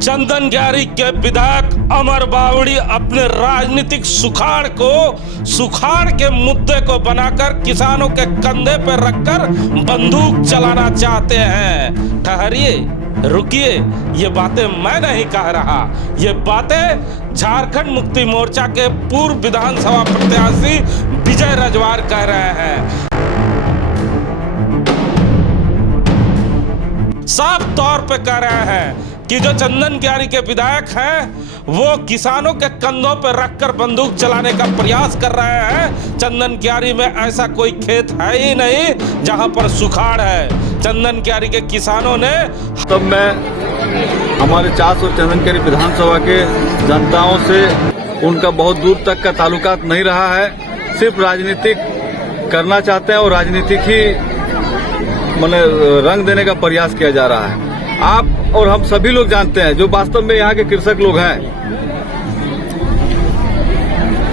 चंदन क्यारी के विधायक अमर बावड़ी अपने राजनीतिक सुखाड़ के मुद्दे को बनाकर किसानों के कंधे पर रखकर बंदूक चलाना चाहते हैं। ठहरिए, रुकिए, ये बातें मैं नहीं कह रहा, ये बातें झारखंड मुक्ति मोर्चा के पूर्व विधानसभा प्रत्याशी विजय रजवार कह रहे हैं। साफ तौर पे कह रहे हैं कि जो चंदन क्यारी के विधायक हैं वो किसानों के कंधों पर रखकर बंदूक चलाने का प्रयास कर रहे हैं। चंदन क्यारी में ऐसा कोई खेत है ही नहीं जहां पर सुखाड़ है। चंदन क्यारी के किसानों ने तब मैं हमारे चास और चंदन क्यारी विधानसभा के जनताओं से उनका बहुत दूर तक का ताल्लुकात नहीं रहा है। सिर्फ राजनीतिक करना चाहते हैं और राजनीतिक ही रंग देने का प्रयास किया जा रहा है। आप और हम सभी लोग जानते हैं, जो वास्तव में यहाँ के कृषक लोग हैं,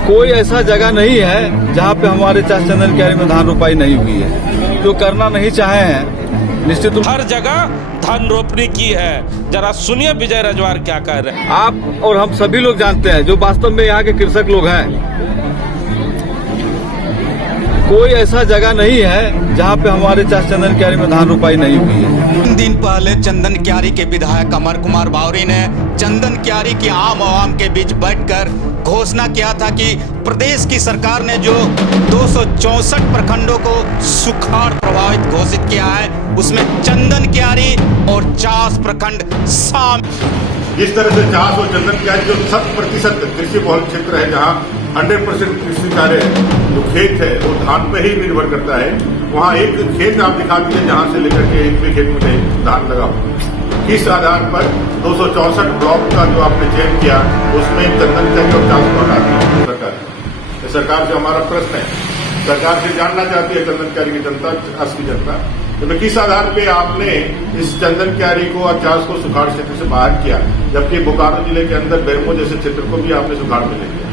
कोई ऐसा जगह नहीं है जहाँ पे हमारे चास चंदन क्यारी में धान रोपाई नहीं हुई है। जो करना नहीं चाहे हैं, निश्चित रूप हर जगह धान रोपनी की है। जरा सुनिए विजय रजवार क्या कह रहे हैं। आप और हम सभी लोग जानते हैं, जो वास्तव में यहाँ के कृषक लोग हैं, कोई ऐसा जगह नहीं है जहाँ पे हमारे चास चंदन क्यारी में धान रोपाई नहीं हुई है। 3 दिन पहले चंदन क्यारी के विधायक अमर कुमार बावरी ने चंदन क्यारी की आम आवाम के बीच बैठकर घोषणा किया था कि प्रदेश की सरकार ने जो 264 प्रखंडों को सुखाड़ प्रभावित घोषित किया है, उसमें चंदन क्यारी और चास प्रखंड शामिल। जिस तरह से चास और चंदन क्यारी जो 100% कृषि बहुल क्षेत्र है, जहाँ 100% कृषि कार्य जो खेत है वो धान पे ही निर्भर करता है, वहाँ एक खेत आप दिखा दीजिए जहाँ से लेकर के एक भी खेत में धान लगा हो। किस आधार पर 264 ब्लॉक का जो आपने चयन किया उसमें चंदन क्यारी और चास को हटा दिया सरकार? सरकार से हमारा प्रश्न है, सरकार से जानना चाहती है चंदन क्यारी की जनता, चास की जनता, तो किस आधार पे आपने इस चंदन क्यारी को और चास को सुखाड़ क्षेत्र से बाहर किया, जबकि बोकारो जिले के अंदर बेरमो जैसे क्षेत्र को भी आपने सुखाड़ में ले लिया?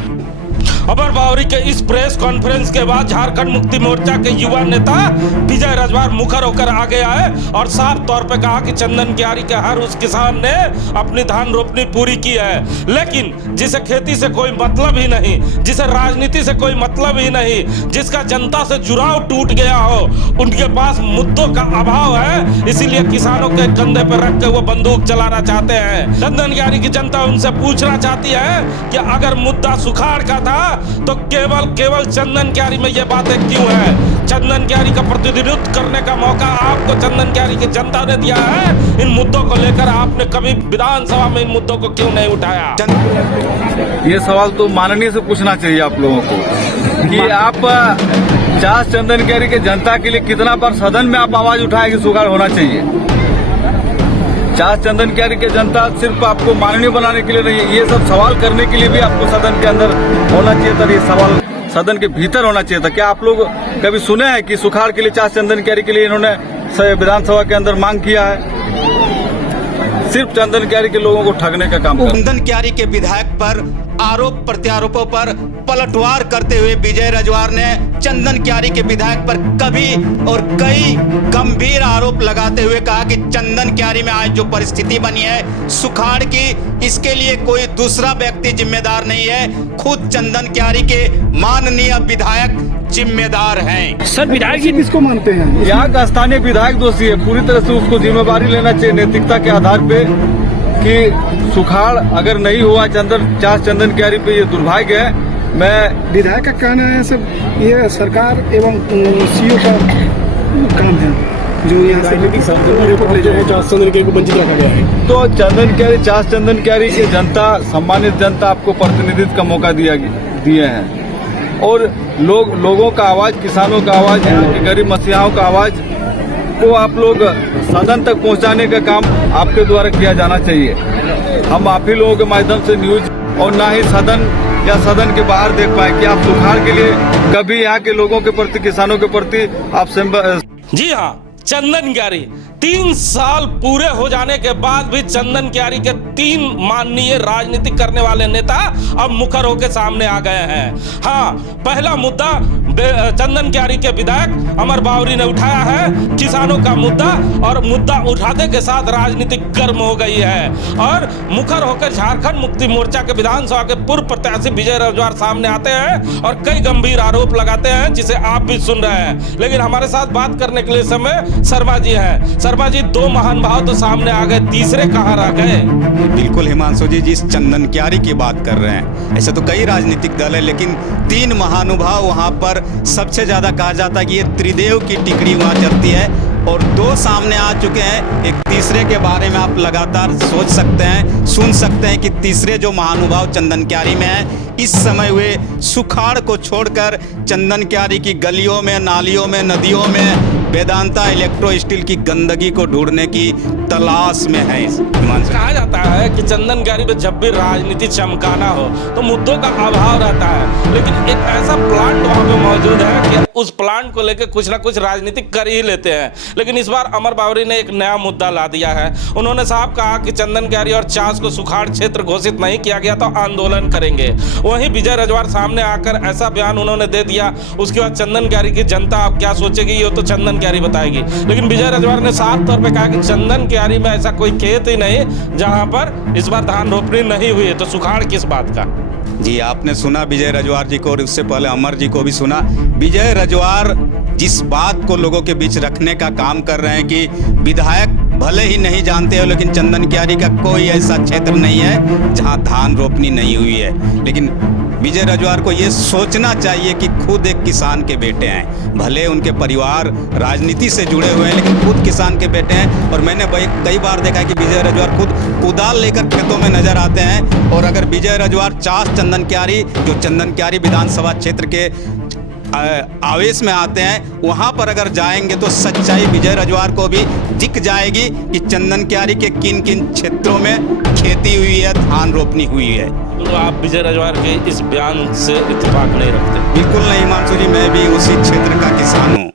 अमर बावरी के इस प्रेस कॉन्फ्रेंस के बाद झारखंड मुक्ति मोर्चा के युवा नेता विजय रजवार मुखर होकर आगे आए और साफ तौर पे कहा कि चंदन क्यारी के हर उस किसान ने अपनी धान रोपनी पूरी की है, लेकिन जिसे खेती से कोई मतलब ही नहीं, जिसे राजनीति से कोई मतलब ही नहीं, जिसका जनता से जुड़ाव टूट गया हो, उनके पास मुद्दों का अभाव है, इसीलिए किसानों के कंधे पर रख के वो बंदूक चलाना चाहते हैं। चंदन क्यारी की जनता उनसे पूछना चाहती है कि अगर मुद्दा सुखाड़ का था तो केवल चंदन क्यारी में ये बातें क्यों है? चंदन क्यारी का प्रतिनिधित्व करने का मौका आपको चंदन क्यारी की जनता ने दिया है। इन मुद्दों को लेकर आपने कभी विधानसभा में इन मुद्दों को क्यों नहीं उठाया? ये सवाल तो माननीय से पूछना चाहिए आप लोगों को कि आप चास चंदन क्यारी के जनता के लिए कितना बार सदन में आप आवाज उठाए कि सुखाड़ होना चाहिए। चास चंदन क्यारी के जनता सिर्फ आपको माननीय बनाने के लिए नहीं, ये सब सवाल करने के लिए भी आपको सदन के अंदर होना चाहिए था। ये सवाल सदन के भीतर होना चाहिए था। क्या आप लोग कभी सुने हैं कि सुखाड़ के लिए चास चंदन क्यारी के लिए इन्होंने विधानसभा के अंदर मांग किया है? सिर्फ चंदन क्यारी के लोगों को ठगने का काम। चंदन क्यारी के विधायक पर आरोप प्रत्यारोपों पर पलटवार करते हुए विजय रजवार ने चंदन क्यारी के विधायक पर कभी और कई गंभीर आरोप लगाते हुए कहा कि चंदन क्यारी में आज जो परिस्थिति बनी है सुखाड़ की, इसके लिए कोई दूसरा व्यक्ति जिम्मेदार नहीं है, खुद चंदन क्यारी के माननीय विधायक जिम्मेदार हैं। सर, विधायक जी किसको मानते हैं? यहाँ का स्थानीय विधायक दोषी है। पूरी तरह से उसको जिम्मेवारी लेना चाहिए नैतिकता के आधार पे कि सुखाड़ अगर नहीं हुआ चास चंदन क्यारी पे, ये दुर्भाग्य है। मैं विधायक का कहना है सब ये सरकार एवं सीओ का काम है जो यहाँ से चास चंदन क्यारी को वंचित रखा गया है। तो चंदन क्यारी, चास चंदन क्यारी की जनता, सम्मानित जनता आपको प्रतिनिधित्व का मौका दिए हैं और लोगों का आवाज, किसानों का आवाज, यहाँ के गरीब मसीहाओं का आवाज को आप लोग सदन तक पहुंचाने का काम आपके द्वारा किया जाना चाहिए। हम आप ही लोगों के माध्यम से न्यूज और ना ही सदन या सदन के बाहर देख पाए कि आप सुखाड़ के लिए कभी यहाँ के लोगों के प्रति, किसानों के प्रति आप जी हाँ, चंदन क्यारी 3 साल पूरे हो जाने के बाद भी चंदन क्यारी के 3 माननीय राजनीति करने वाले नेता अब मुखर होकर सामने आ गए हैं। हाँ, पहला मुद्दा चंदन क्यारी के विधायक अमर बावरी ने उठाया है किसानों का मुद्दा, और मुद्दा उठाने के साथ राजनीतिक गर्म हो गई है। और मुखर होकर झारखंड मुक्ति मोर्चा के विधानसभा के पूर्व प्रत्याशी विजय रजवार सामने आते हैं और कई गंभीर आरोप लगाते हैं, जिसे आप भी सुन रहे हैं। लेकिन हमारे साथ बात करने के लिए समय शर्मा जी हैं। शर्मा जी, दो महान भाव तो सामने आ गए, तीसरे कहाँ रह गए? बिल्कुल हिमांशु जी, जिस चंदन क्यारी की बात कर रहे हैं, ऐसे तो कई राजनीतिक दल है, लेकिन 3 महानुभाव वहां पर सबसे ज्यादा कहा जाता है कि ये त्रिदेव की टिकड़ी वहां चलती है, और 2 सामने आ चुके हैं। एक तीसरे के बारे में आप लगातार सोच सकते हैं, सुन सकते हैं कि तीसरे जो महानुभाव चंदन क्यारी में है, इस समय वे सुखाड़ को छोड़कर चंदन क्यारी की गलियों में, नालियों में, नदियों में वेदांता इलेक्ट्रो स्टील की गंदगी को ढूंढने की तलाश में है। कहा जाता है कि चंदन क्यारी में जब भी राजनीति चमकाना हो तो मुद्दों का अभाव रहता है, लेकिन एक ऐसा प्लांट वहां पे मौजूद है कि उस प्लांट को लेकर कुछ ना कुछ राजनीतिक कर ही लेते हैं। लेकिन इस बार अमर बावरी ने एक नया मुद्दा ला दिया है। उन्होंने साफ कहा कि चंदन क्यारी और चास को सुखाड़ क्षेत्र घोषित नहीं किया गया तो आंदोलन करेंगे। वहीं विजय रजवार सामने आकर ऐसा बयान उन्होंने दे दिया, उसके बाद चंदन क्यारी की जनता अब क्या सोचेगी ये तो चंदन क्यारी बताएगी। लेकिन विजय रजवार ने साफ तौर पे कहा कि चंदन क्यारी में ऐसा कोई खेत ही नहीं जहां पर इस बार धान रोपनी नहीं हुई है, तो सुखाड़ किस बात का? जी, आपने सुना विजय रजवार जी को, और उससे पहले अमर जी को भी सुना। विजय रजवार जिस बात को लोगों के बीच रखने का काम कर रहे हैं कि विधायक भले ही नहीं जानते हो, लेकिन चंदन क्यारी का कोई ऐसा क्षेत्र नहीं है जहां धान रोपनी नहीं हुई है। लेकिन विजय रजवार को ये सोचना चाहिए कि खुद एक किसान के बेटे हैं, भले उनके परिवार राजनीति से जुड़े हुए हैं, लेकिन खुद किसान के बेटे हैं। और मैंने कई बार देखा है कि विजय रजवार खुद कुदाल लेकर खेतों में नजर आते हैं। और अगर विजय रजवार चास चंदन क्यारी, जो चंदन क्यारी विधानसभा क्षेत्र के आवेश में आते हैं, वहां पर अगर जाएंगे तो सच्चाई विजय रजवार को भी दिख जाएगी कि चंदन क्यारी के किन किन क्षेत्रों में खेती हुई है, धान रोपनी हुई है। तो आप विजय रजवार के इस बयान से इत्तेफाक नहीं रखते? बिल्कुल नहीं हिमांशु जी, मैं भी उसी क्षेत्र का किसान हूँ।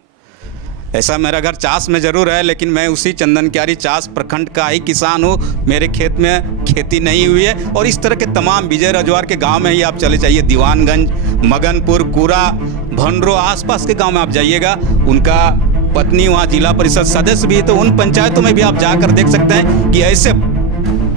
ऐसा मेरा घर चास में ज़रूर है, लेकिन मैं उसी चंदन क्यारी चास प्रखंड का ही किसान हूँ। मेरे खेत में खेती नहीं हुई है। और इस तरह के तमाम विजय रजवार के गांव में ही आप चले जाइए, दीवानगंज, मगनपुर, कुरा, भंडरो, आसपास के गांव में आप जाइएगा, उनका पत्नी वहाँ जिला परिषद सदस्य भी है। तो उन पंचायतों में भी आप जाकर देख सकते हैं कि ऐसे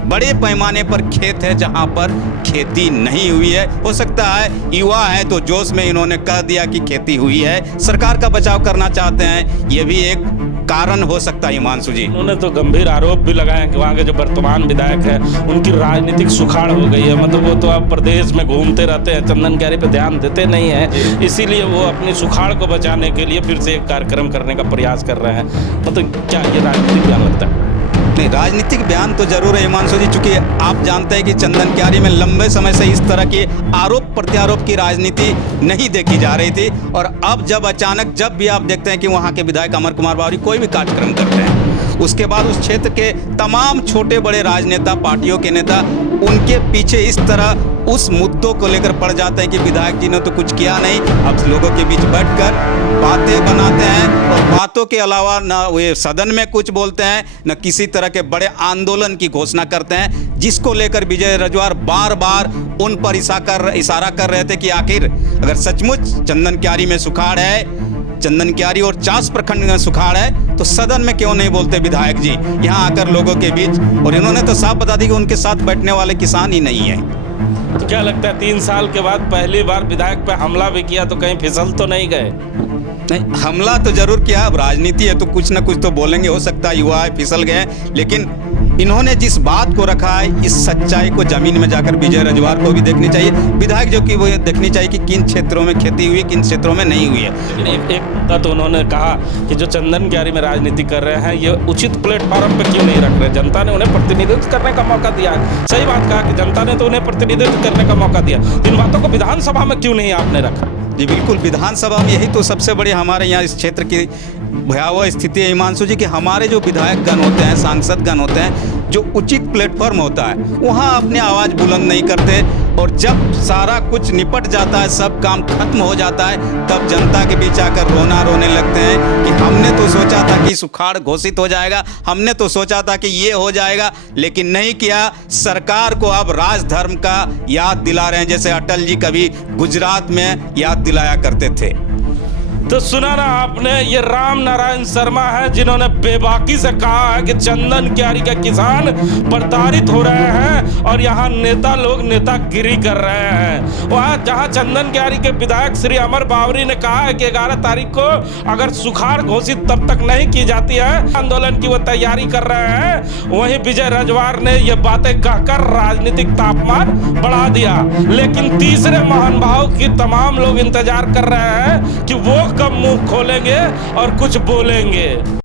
बड़े पैमाने पर खेत है जहां पर खेती नहीं हुई है। हो सकता है युवा है तो जोश में इन्होंने कह दिया कि खेती हुई है, सरकार का बचाव करना चाहते हैं, ये भी एक कारण हो सकता है हिमांशु जी। उन्होंने तो गंभीर आरोप भी लगाए कि वहाँ के जो वर्तमान विधायक है उनकी राजनीतिक सुखाड़ हो गई है। मतलब वो तो अब प्रदेश में घूमते रहते हैं, चंदन क्यारी पे ध्यान देते नहीं है, इसीलिए वो अपनी सुखाड़ को बचाने के लिए फिर से एक कार्यक्रम करने का प्रयास कर रहे हैं। मतलब क्या ये राजनीतिक बयान लगता है? नहीं, राजनीतिक बयान तो जरूर है हिमांशु जी, चूंकि आप जानते हैं कि चंदन क्यारी में लंबे समय से इस तरह की आरोप प्रत्यारोप की राजनीति नहीं देखी जा रही थी। और अब जब अचानक जब भी आप देखते हैं कि वहाँ के विधायक अमर कुमार बावरी कोई भी कार्यक्रम करते हैं, उसके बाद उस क्षेत्र के तमाम छोटे बड़े राजनेता, पार्टियों के नेता उनके पीछे इस तरह उस मुद्दों को लेकर पड़ जाते हैं कि विधायक जी ने तो कुछ किया नहीं। अब लोगों के बीच बैठकर बातें बनाते हैं, और बातों के अलावा न वे सदन में कुछ बोलते हैं, न किसी तरह के बड़े आंदोलन की घोषणा करते हैं, जिसको लेकर विजय रजवार बार बार उन पर इशारा कर रहे थे कि आखिर अगर सचमुच चंदन क्यारी में सुखाड़ है, चंदन क्यारी और चास प्रखंड में सुखाड़ है, तो सदन में क्यों नहीं बोलते विधायक जी यहाँ आकर लोगों के बीच। और इन्होंने तो साफ बता दी कि उनके साथ बैठने वाले किसान ही नहीं है। तो क्या लगता है 3 साल के बाद पहली बार विधायक पे हमला भी किया तो कहीं फिसल तो नहीं गए? नहीं, हमला तो जरूर किया, अब राजनीति है तो कुछ ना कुछ तो बोलेंगे, हो सकता है युवा है फिसल गए। लेकिन इन्होंने जिस बात को रखा है, इस सच्चाई को जमीन में जाकर विजय रजवार को भी देखनी चाहिए, विधायक जो कि वो देखनी चाहिए कि किन क्षेत्रों में खेती हुई है, किन क्षेत्रों में नहीं हुई है। लेकिन एक मुद्दा तो उन्होंने कहा कि जो चंदन क्यारी में राजनीति कर रहे हैं ये उचित प्लेटफॉर्म पे क्यों नहीं रख रहे? जनता ने उन्हें प्रतिनिधित्व करने का मौका दिया है। सही बात कहा कि जनता ने तो उन्हें प्रतिनिधित्व करने का मौका दिया, इन बातों को विधानसभा में क्यों नहीं आपने रखा? जी बिल्कुल, विधानसभा में यही तो सबसे बड़ी हमारे यहाँ इस क्षेत्र की भयावह स्थिति है हिमांशु जी, कि हमारे जो विधायक गण होते हैं, सांसद गण होते हैं, जो उचित प्लेटफॉर्म होता है वहाँ अपनी आवाज़ बुलंद नहीं करते। और जब सारा कुछ निपट जाता है, सब काम खत्म हो जाता है, तब जनता के बीच आकर रोने लगते हैं कि हमने तो सोचा था कि सुखाड़ घोषित हो जाएगा, हमने तो सोचा था कि ये हो जाएगा, लेकिन नहीं किया। सरकार को अब राजधर्म का याद दिला रहे हैं, जैसे अटल जी कभी गुजरात में याद दिलाया करते थे। तो सुना ना आपने, ये राम नारायण शर्मा है जिन्होंने बेबाकी से कहा है कि चंदन क्यारी के किसान प्रताड़ित हो रहे हैं और यहाँ नेता लोग नेतागिरी कर रहे हैं। वहाँ जहाँ चंदन क्यारी के विधायक श्री अमर बावरी ने कहा है कि 11 तारीख को अगर सुखाड़ घोषित तब तक नहीं की जाती है आंदोलन की वो तैयारी कर रहे हैं, वहीं विजय रजवार ने ये बातें कहकर राजनीतिक तापमान बढ़ा दिया। लेकिन तीसरे महानुभाव की तमाम लोग इंतजार कर रहे हैं कि वो कब मुंह खोलेंगे और कुछ बोलेंगे।